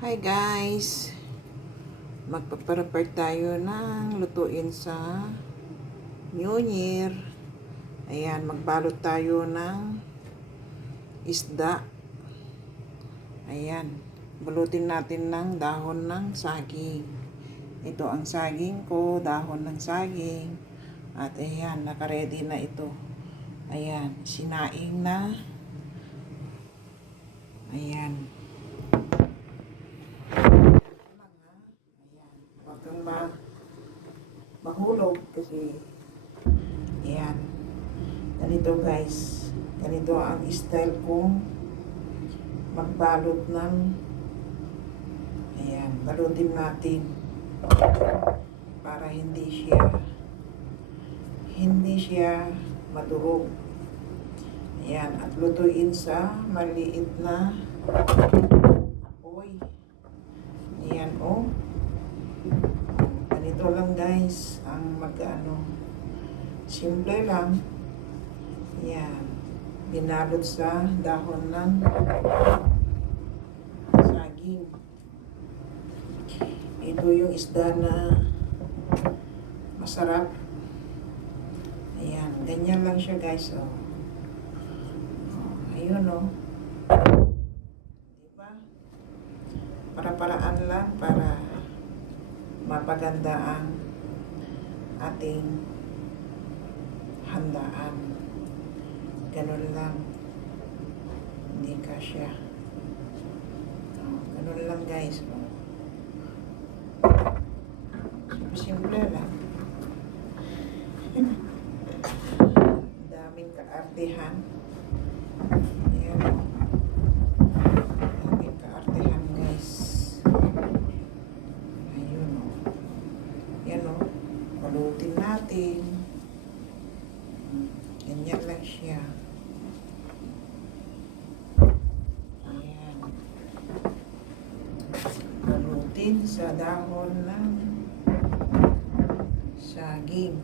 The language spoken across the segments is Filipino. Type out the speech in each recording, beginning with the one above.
Hi guys! Magpaprepare tayo ng lutuin sa New Year. Ayan, magbalot tayo ng isda. Ayan, balutin natin ng dahon ng saging. Ito ang saging ko, dahon ng saging. At ayan, nakaredy na ito. Ayan, sinaing na. Ayan. Huwag kang mahulog kasi ayan. Ganito guys. Ganito ang style kong magbalot ng ayan. Balutin natin para hindi siya madurog. Ayan. At lutuin sa maliit na apoy. Ayan oh. Ganito lang guys ang mag-ano. Simple lang. Yan. Binalot sa dahon ng saging. Ito yung isda na masarap. Ayan. Ganyan lang siya guys. Oh. Ayun oh. Diba? Para-paraan lang para mapaganda ang ating handaan. Ganun lang. Hindi kasya. Ganun lang guys. Simple lang. Daming kaartihan. Ayan. Daming kaartihan guys. Yan o, balutin natin. Ganyan lang siya. Ayan. Balutin sa dahon ng saging.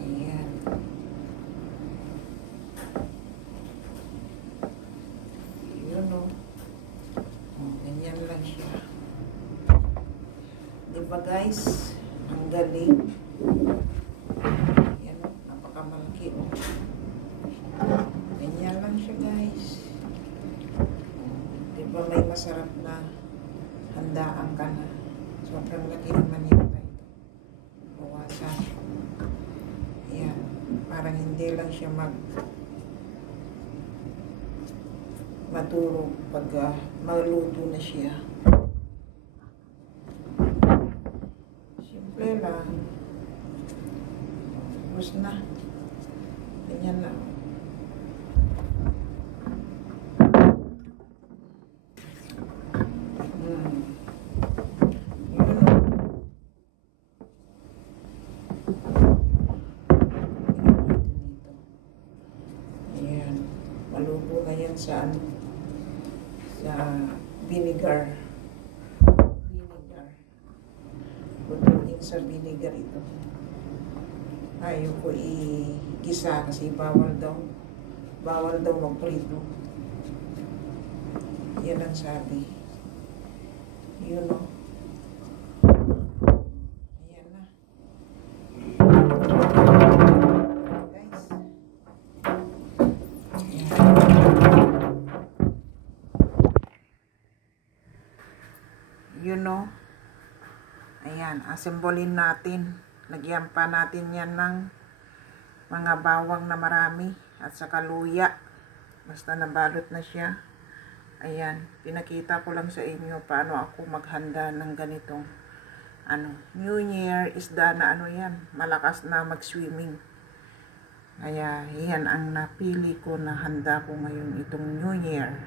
Ayan. Yun o. Ganyan lang siya. Diba guys, ang galing. Yan o, napakamalaki o. Ganyan lang siya guys. Diba may masarap na handaan ka na. Sobrang laki naman yun tayo. Bawasan. Ayan, parang hindi lang siya matulog pag maluto na siya. Simple lang. Tapos na. Ganyan lang. Yun o. Ayan. Maluto na yan sa vinegar. Lutuin sa vinegar ito. Ayaw ko i-gisa kasi bawal daw magprito. Yan ang sabi. Yun o. Ayan na. Guys. Ayan. Yun o. Ayan, assemblin natin. Lagyan pa natin yan ng mga bawang na marami at saka luya. Basta nabalot na siya. Ayan, pinakita ko lang sa inyo paano ako maghanda ng ganitong New Year isda na yan, malakas na mag-swimming. Kaya yan ang napili ko na handa ko ngayon itong New Year.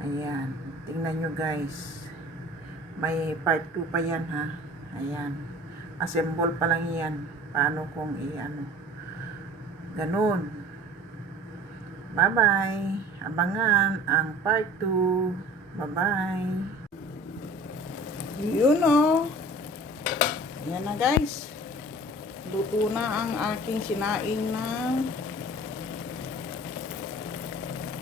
Ayan, tingnan nyo guys. May part 2 pa yan ha. Ayan. Assemble pa lang yan. Paano kung ganun. Bye-bye. Abangan ang part 2. Bye-bye. Yun o. Ayan na guys. Luto na ang aking sinaing na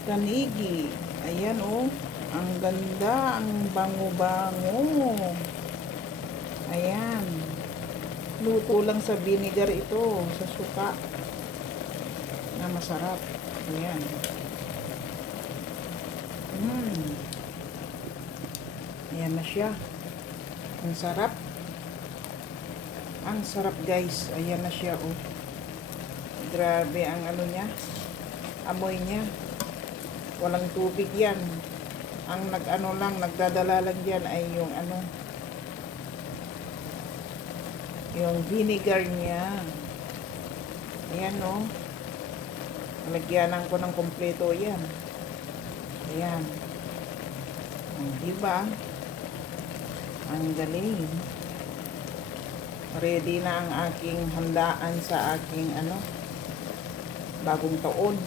tanigi. Ayan o. Ang ganda, ang bango-bango. Ayan. Luto lang sa vinegar ito, sa suka. Na masarap. Ayan. Ayan na siya. Ang sarap. Ang sarap guys. Ayan na siya oh. Grabe ang ano niya. Amoy niya. Walang tubig yan. Ang nag-ano lang, nagdadala lang yan ay yung ano. Yung vinegar niya. Ayan oh. Nalagyanan ko ng kompleto yan. Ayan. Diba? Ang galing. Ready na ang aking handaan sa aking ano, bagong taon.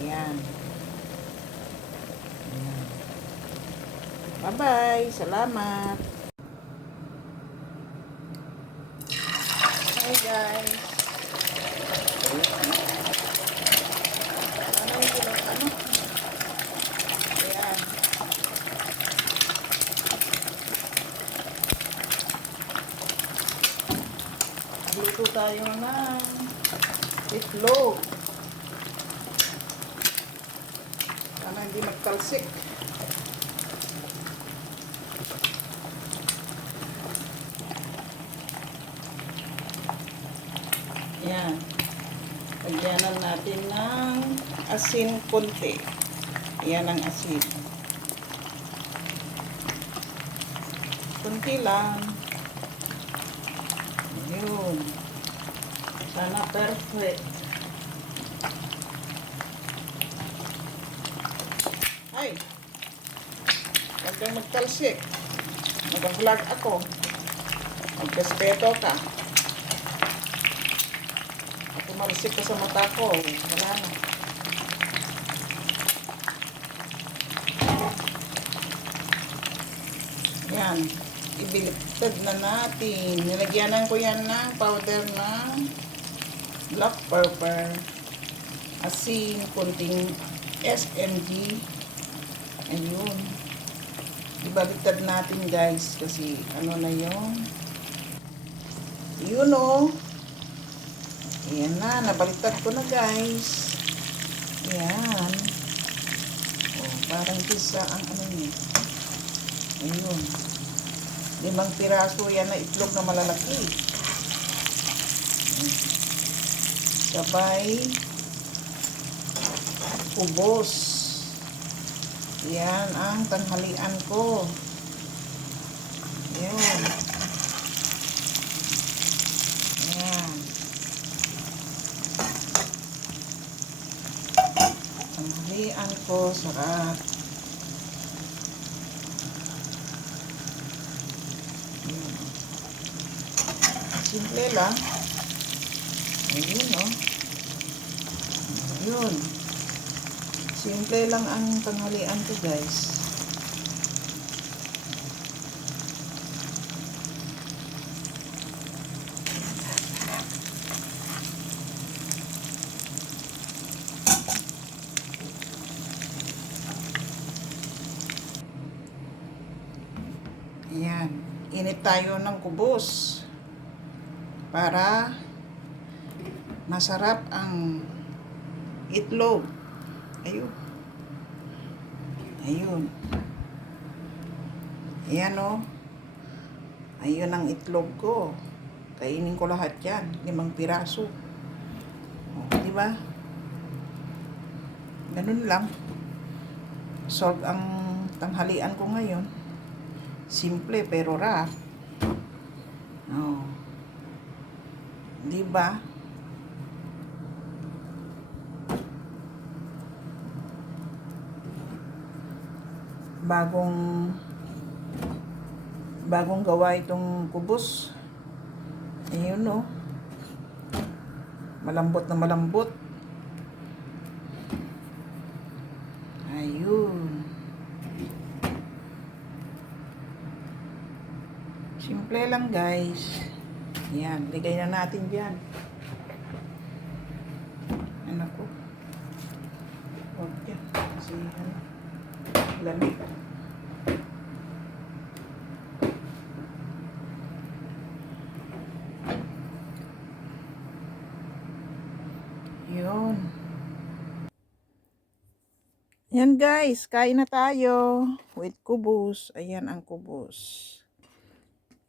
Ayan. Ayan. Bye-bye. Salamat. Hi guys. Ano yung ano? Ayan. Luto tayo ng itlog. Sana hindi magtalsik. Ayan. Lagyanan natin ng asin konti. Ayan ang asin. Konti lang. Ayun. Sana perfect. Ay. Huwag kang magtalsik. Mag-vlog ako. Magrespeto ka. At tumalsik ka sa mata ko. Wala na. Yan. Ibiliktad na natin. Nilagyanan ko yan ng powder ng black pepper, asin, kunting SMG. Ayun. Ibaliktad natin guys kasi ano na yun. Yun o. Ayan na. Nabaliktad ko na guys. Ayan. O, parang pisa ang ano niya. Ayun. 5 piraso yan na itlog na malalaki. Sabay kubos. Yan ang tanghalian ko. Yan. Yan. Tanghalian ko, sarap. Simple lang. Ayun, no? Ayun. Simple lang ang tanghalian ko, guys. Ayan. Init tayo ng kubos. Para masarap ang itlog. Ayun. Ayun. Ayan o. Ayun ang itlog ko. Kainin ko lahat yan. 5 piraso. O, diba? Ganun lang. Solve ang tanghalian ko ngayon. Simple pero rap. O. Diba? Bagong gawa itong kubos. Ayun no. Malambot na malambot. Ayun. Simple lang guys. Yan, ligay na natin dyan. Ano ko? Huwag yan. Kasi lamig. Yun. Yan guys, kain na tayo with kubos. Ayan ang kubos.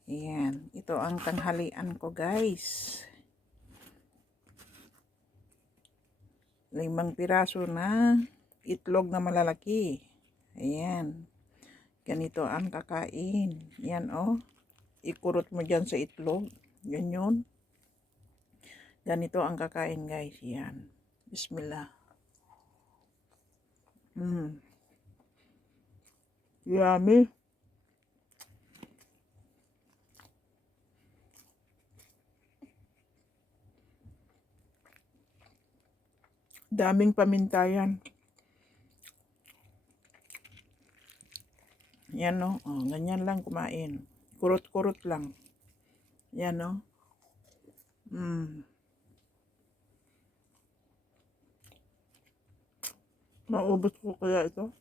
Ayan, ito ang tanghalian ko guys. 5 piraso na itlog na malalaki. Ayan. Ganito ang kakain. Yan oh. Ikurot mo dyan sa itlog. Ganyan. Ganito ang kakain guys. Yan. Bismillah. Yummy. Daming paminta yan. Yan no. Oh, ganyan lang kumain. Kurot-kurot lang. Yan no. Maubos ko kaya ito.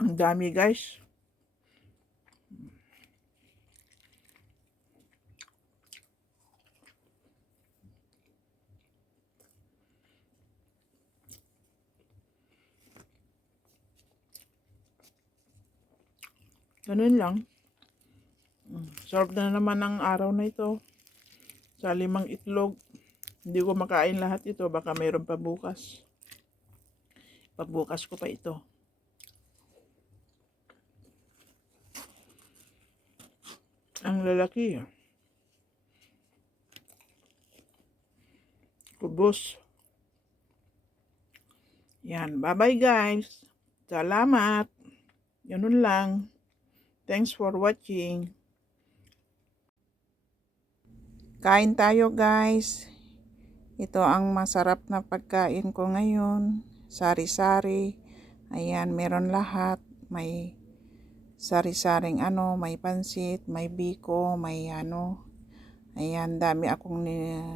Ang dami guys. Ganun lang. Sarap na naman ang araw na ito. Sa 5 itlog. Hindi ko makain lahat ito. Baka mayroon pa bukas. Pagbukas ko pa ito. Ang lalaki. Kubos. Yan. Bye-bye guys. Salamat. Ganun lang. Thanks for watching. Kain tayo guys. Ito ang masarap na pagkain ko ngayon. Sari-sari. Ayan, meron lahat. May sari-saring may pansit, may biko, may Ayan, dami akong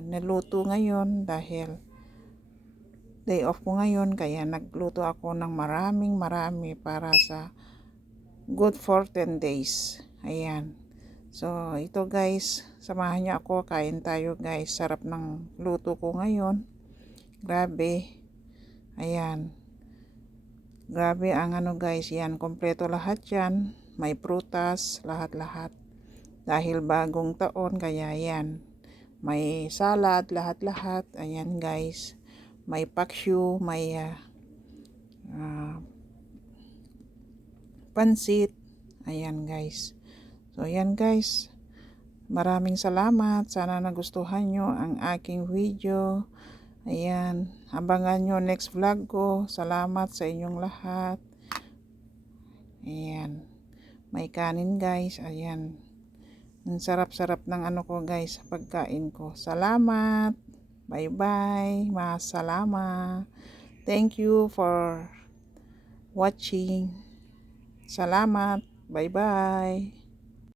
niluto ngayon dahil day off ko ngayon. Kaya nagluto ako ng marami para sa good for 10 days. Ayan. So, ito guys, samahan niyo ako. Kain tayo guys. Sarap ng luto ko ngayon. Grabe. Ayan. Grabe ang guys. Yan, kompleto lahat yan. May prutas, lahat-lahat. Dahil bagong taon, kaya yan. May salad, lahat-lahat. Ayan guys. May paksyu, may pansit. Ayan guys. So, ayan guys. Maraming salamat. Sana nagustuhan nyo ang aking video. Ayan. Abangan nyo next vlog ko. Salamat sa inyong lahat. Ayan. May kanin guys. Ayan. Ang sarap-sarap ng ko guys. Pagkain ko. Salamat. Bye-bye. Masalama. Thank you for watching. Salamat. Bye-bye.